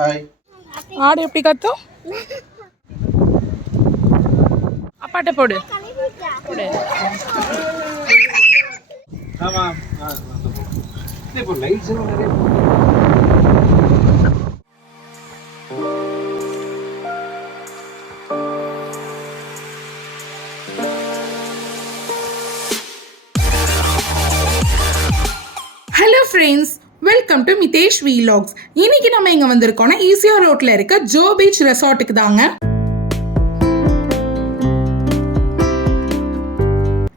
ஆடு எப்படி கத்தும்? அப்பாட்ட போடு போடு. Hello friends, welcome to Mitesh வீலாக்ஸ். இன்னைக்கு நம்ம இங்க வந்திருக்கோம்னா ஈசிஆர் ரோட்ல இருக்க ஜோ பீச் ரெசார்ட்டுக்கு தாங்க.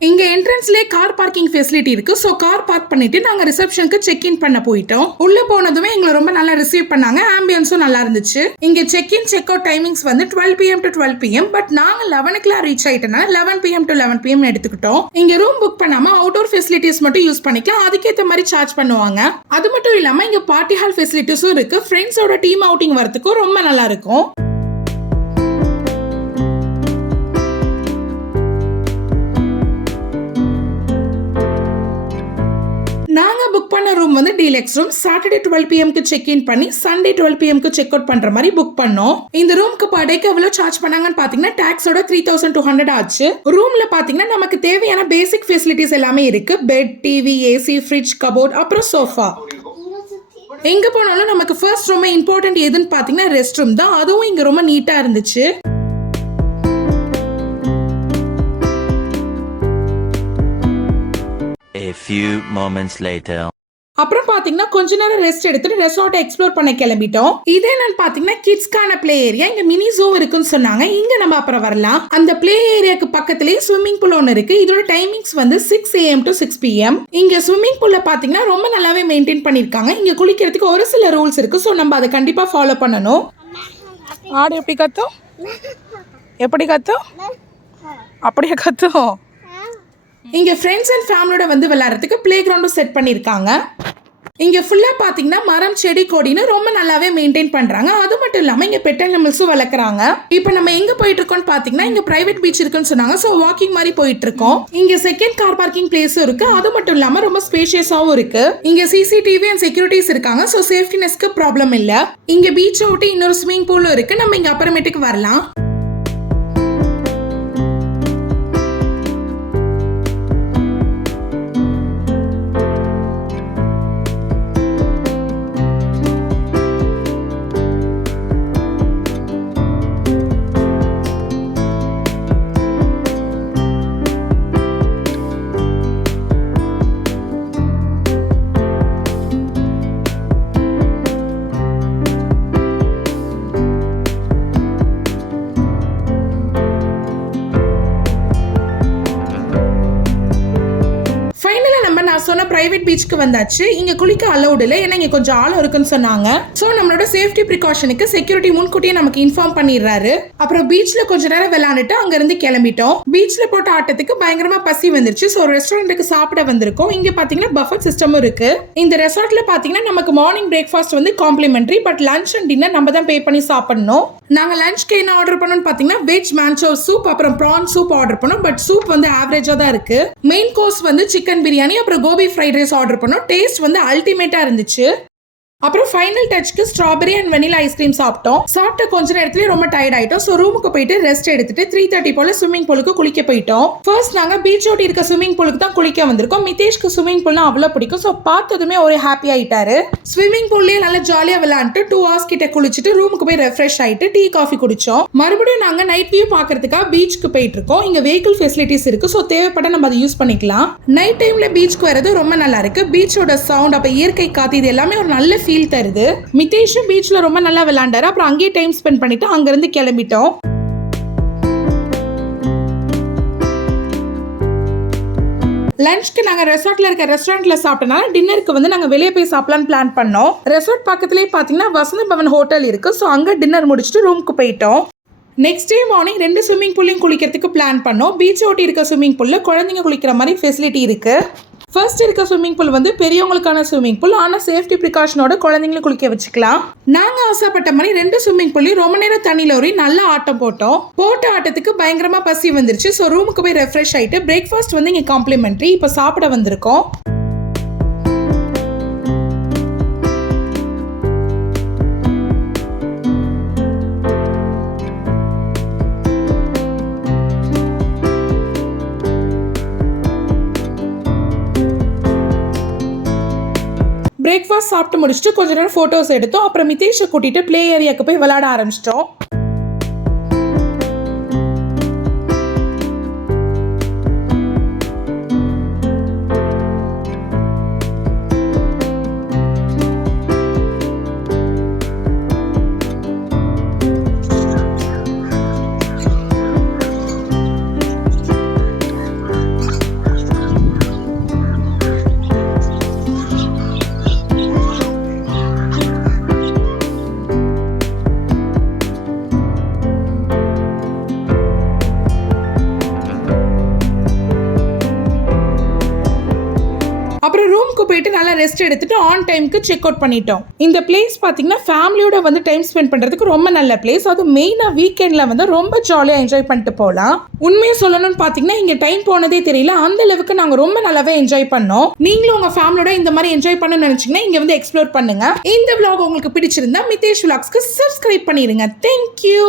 இங்க என்ட்ரன்ஸ்லயே கார் பார்க்கிங் ஃபெசிலிட்டி இருக்கு. சோ கார் பார்க் பண்ணிட்டு நாங்க ரிசப்ஷனுக்கு செக் இன் பண்ண போயிட்டோம். உள்ள போனதுமே எங்களை ரொம்ப நல்லா ரிசீவ் பண்ணாங்க. ஆம்பியன்ஸும் நல்லா இருந்துச்சு. இங்க check in check out timings வந்து 12 PM to 12 PM. பட் நாங்க 11 ரீச் ஆயிட்டனால 11 PM to 11 PM எடுத்துக்கிட்டோம். இங்க ரூம் புக் பண்ணாம அவுட்டோர் ஃபெசிலிட்டிஸ் மட்டும் யூஸ் பண்ணிக்கலாம். அதுக்கேற்ற மாதிரி சார்ஜ் பண்ணுவாங்க. அது மட்டும் இல்லாம இங்க பார்ட்டி ஹால் ஃபெசிலிட்டிஸும் இருக்கு. ஃப்ரெண்ட்ஸோட டீம் அவுட்டிங் வரதுக்கும் ரொம்ப நல்லா இருக்கும். நாங்க புக் பண்ண ரூம் வந்து deluxe room. Saturday 12 PM check in பண்ணி சண்டே 12 PM செக் அவுட் பண்ற மாதிரி புக் பண்ணோம். இந்த ரூமுக்கு பர் டேக்கு எவ்வளவு சார்ஜ் பண்ணாங்கன்னு பாத்தீங்கன்னா டாக்ஸோட 3200 ஆச்சு. ரூம்ல பாத்தீங்கன்னா நமக்கு தேவையான பேசிக் ஃபெசிலிட்டிஸ் எல்லாமே இருக்கு. Bed, TV, AC, fridge, cupboard, அப்புறம் சோஃபா. எங்க போனாலும் நமக்கு ஃபர்ஸ்ட் ரொம்ப இம்பார்ட்டன்ட் எதுன்னு பாத்தீங்கன்னா ரெஸ்ட் ரூம் தான். அதுவும் இங்க ரொம்ப நீட்டா இருந்துச்சு. A few moments later. அப்புறம் பாத்தீங்கன்னா கொஞ்ச நேரம் ரெஸ்ட் எடுத்துட்டு ரெசார்ட்டை எக்ஸ்ப்ளோர் பண்ண கிளம்பிட்டோம். இது என்னன்னு பாத்தீங்கன்னா கிட்ஸ்க்கான பிளே ஏரியா. இங்க மினி ஜூ இருக்குன்னு சொன்னாங்க. இங்க நம்ம அப்புறம் வரலாம். அந்த பிளே ஏரியாக்கு பக்கத்துலயே ஸ்விம்மிங் பூல் ஒன்று இருக்கு. இதோட டைமிங்ஸ் வந்து 6 AM to 6 PM. இங்க ஸ்விம்மிங் பூல்ல பாத்தீங்கன்னா ரொம்ப நல்லாவே மெயின்டைன் பண்ணிருக்காங்க. இங்க குளிக்கிறதுக்கு ஒரு சில ரூல்ஸ் இருக்கு. ஸோ நம்ம அதை கண்டிப்பா ஃபாலோ பண்ணணும். ஆடு எப்படி கத்தும்? எப்படி கத்தும்? அப்படியே கத்தும். இங்க ஃப்ரெண்ட்ஸ் அண்ட் ஃபேமிலியோட வந்து விளையாடுறதுக்கு பிளே கிரவுண்டும் செட் பண்ணிருக்காங்க. இங்க ஃபுல்லா பாத்தீங்கன்னா மரம், செடி, கொடின்னு ரொம்ப நல்லாவே மெயின்டைன் பண்றாங்க. அது மட்டும் இல்லாம இங்க பெட் அனிமல்ஸும் வளர்க்குறாங்க. இப்போ நம்ம எங்க போயிட்டு இருக்கோம்னு பாத்தீங்கன்னா இங்க பிரைவேட் பீச் இருக்குன்னு சொன்னாங்க. சோ வாக்கிங் மாதிரி போயிட்டு இருக்கோம். இங்க செகண்ட் கார் பார்க்கிங் பிளேஸும் இருக்கு. அது மட்டும் இல்லாம ரொம்ப ஸ்பேஷியஸாவும் இருக்கு. இங்க CCTV அண்ட் செக்யூரிட்டிஸ் இருக்காங்க. சோ சேஃப்டினஸ்க்கு ப்ராப்ளம் இல்ல. இங்க பீச் ஒட்டி இன்னொரு ஸ்விமிங் பூலும் இருக்கு. நம்ம இங்க அப்புறமேட்டுக்கு வரலாம். நான் சொன்ன பிரைவேட் பீச்சுக்கு வந்தாச்சு. இங்க குளிக்க அலௌட் இல்லை. ஏன்னா இங்க கொஞ்சம் ஆழம் இருக்குன்னு சொன்னாங்க. சோ நம்மளோட சேஃப்டி ப்ரிகாஷனுக்கு செக்யூரிட்டி முன்கூட்டியே நமக்கு இன்ஃபார்ம் பண்ணிடுறாரு. அப்புறம் பீச்ல கொஞ்ச நேரம் விளையாண்டுட்டு அங்க இருந்து கிளம்பிட்டோம். பீச்ல போட்ட ஆட்டத்துக்கு பயங்கரமா பசி வந்துருச்சு. சோ ரெஸ்டாரண்ட்டுக்கு சாப்பிட வந்திருக்கோம். இங்க பாத்தீங்கன்னா பஃபட் சிஸ்டமும் இருக்கு. இந்த ரெசார்ட்ல பாத்தீங்கன்னா நமக்கு மார்னிங் பிரேக்ஃபாஸ்ட் வந்து complementary. But lunch and dinner நம்ம தான் பே பண்ணி சாப்பிடணும். நாங்க லஞ்ச்க்கு என்ன ஆர்டர் பண்ணோம்னு பாத்தீங்கன்னா வெஜ் மேன்சோ சூப் அப்புறம் ப்ரான் சூப் ஆர்டர் பண்ணோம். பட் சூப் வந்து ஆவரேஜா தான் இருக்கு. மெயின் கோர்ஸ் வந்து சிக்கன் பிரியாணி அப்புறம் கோபி ஃப்ரைட் ரைஸ் ஆர்டர் பண்ணோம். டேஸ்ட் வந்து அல்டிமேட்டா இருந்துச்சு. அப்புறம் ஃபைனல் டச்சுக்கு ஸ்ட்ராபெரி அண்ட் வெனிலா ஐஸ்கிரீம் சாப்பிட்டோம். சாப்பிட்ட கொஞ்ச நேரத்துலயே ரொம்ப டயர்ட் ஆயிட்டோம். ஸோ ரூமுக்கு போயிட்டு ரெஸ்ட் எடுத்துட்டு 3:30 போல ஸ்விம்மிங் பூலுக்கு குளிக்க போயிட்டோம். ஃபர்ஸ்ட் நாங்க பீச் ஓட்டி இருக்க ஸ்விம்மிங் பூலுக்கு தான் குளிக்க வந்திருக்கோம். மிதேஷ்க்கு ஸ்விம்மிங் பூல்னா அவ்வளோ பிடிக்கும். ஸோ பார்த்ததுமே ஒரு ஹாப்பி ஆயிட்டாரு. ஸ்விம்மிங் பூல்லேயே நல்லா ஜாலியா விளையாண்டுட்டு 2 hours கிட்ட குளிச்சுட்டு ரூமுக்கு போய் ரெஃப்ரெஷ் ஆயிட்டு டீ காஃபி குடிச்சோம். மறுபடியும் நாங்க நைட் வியூ பாக்குறதுக்காக பீச்சுக்கு போயிட்டு இருக்கோம். இங்க வெஹிக்கிள் ஃபெசிலிட்டிஸ் இருக்கு. ஸோ தேவைப்பட்ட நம்ம அதை யூஸ் பண்ணிக்கலாம். நைட் டைம்ல பீச்சுக்கு வரது ரொம்ப நல்லா இருக்கு. பீச்சோட சவுண்ட் அப்ப இயற்கை காத்து இது எல்லாமே ஒரு நல்ல ஃபீல் தருது. மிதேஷும் பீச்ல ரொம்ப நல்லா விளையாண்டாரு. அப்புறம் அங்கேயே டைம் ஸ்பெண்ட் பண்ணிட்டு அங்க இருந்து கிளம்பிட்டோம். லஞ்ச்க்கு நாங்க ரெசார்ட்ல இருக்க ரெஸ்டாரண்ட்ல சாப்பிட்டனால டின்னருக்கு வந்து நாங்க வெளியே போய் சாப்பிடலாம்னு பிளான் பண்ணோம். ரெசார்ட் பக்கத்துலயே பாத்தீங்கன்னா வசந்த பவன் ஹோட்டல் இருக்கு. ஸோ அங்க டின்னர் முடிச்சுட்டு ரூமுக்கு போயிட்டோம். நெக்ஸ்ட் டே மார்னிங் 2 ஸ்விம்மிங் பூல்லையும் குளிக்கிறதுக்கு பிளான் பண்ணோம். பீச் ஓட்டி இருக்க ஸ்விம்மிங் பூல்ல குழந்தைங்க குளிக்கிற மாதிரி ஃபெசிலிட்டி இருக்கு. ஃபர்ஸ்ட் இருக்க ஸ்விம்மிங் பூல் வந்து பெரியவங்களுக்கான ஸ்விம்மிங் பூல். ஆனால் சேஃப்டி ப்ரிகாஷனோட குழந்தைங்களும் குளிக்க வச்சுக்கலாம். நாங்கள் ஆசைப்பட்ட மாதிரி 2 ஸ்விம்மிங் பூல்லையும் ரொம்ப நேரம் தண்ணியில் ஊறி நல்லா ஆட்டம் போட்டோம். போட்ட ஆட்டத்துக்கு பயங்கரமா பசி வந்துருச்சு. ஸோ ரூமுக்கு போய் ரெஃப்ரெஷ் ஆயிட்டு பிரேக்ஃபாஸ்ட் வந்து இங்கே காம்ப்ளிமெண்ட்ரி. இப்போ சாப்பிட வந்திருக்கோம். பிரேக்ஃபாஸ்ட் சாப்பிட்டு முடிச்சுட்டு கொஞ்ச நேரம் ஃபோட்டோஸ் எடுத்தோம். அப்புறம் மிதேஷை கூட்டிட்டு ப்ளே ஏரியாவுக்கு போய் விளையாட ஆரம்பிச்சிட்டோம். அப்புறம் ரூமுக்கு போயிட்டு நல்லா ரெஸ்ட் எடுத்துட்டு ஆன் டைமுக்கு செக் அவுட் பண்ணிட்டோம். இந்த பிளேஸ் பார்த்தீங்கன்னா ஃபேமிலியோட வந்து டைம் ஸ்பெண்ட் பண்ணுறதுக்கு ரொம்ப நல்ல பிளேஸ். அது மெயினாக வீக்கெண்டில் வந்து ரொம்ப ஜாலியாக என்ஜாய் பண்ணிட்டு போகலாம். உண்மையை சொல்லணும்னு பார்த்தீங்கன்னா இங்கே டைம் போனதே தெரியல. அந்த அளவுக்கு நாங்கள் ரொம்ப நல்லாவே என்ஜாய் பண்ணோம். நீங்களும் உங்கள் ஃபேமிலியோட இந்த மாதிரி என்ஜாய் பண்ணணும்னு நினச்சிங்கன்னா இங்கே வந்து எக்ஸ்ப்ளோர் பண்ணுங்க. இந்த vlog உங்களுக்கு பிடிச்சிருந்தா மிதேஷ் vlogsக்கு சப்ஸ்கிரைப் பண்ணிடுங்க. தேங்க்யூ.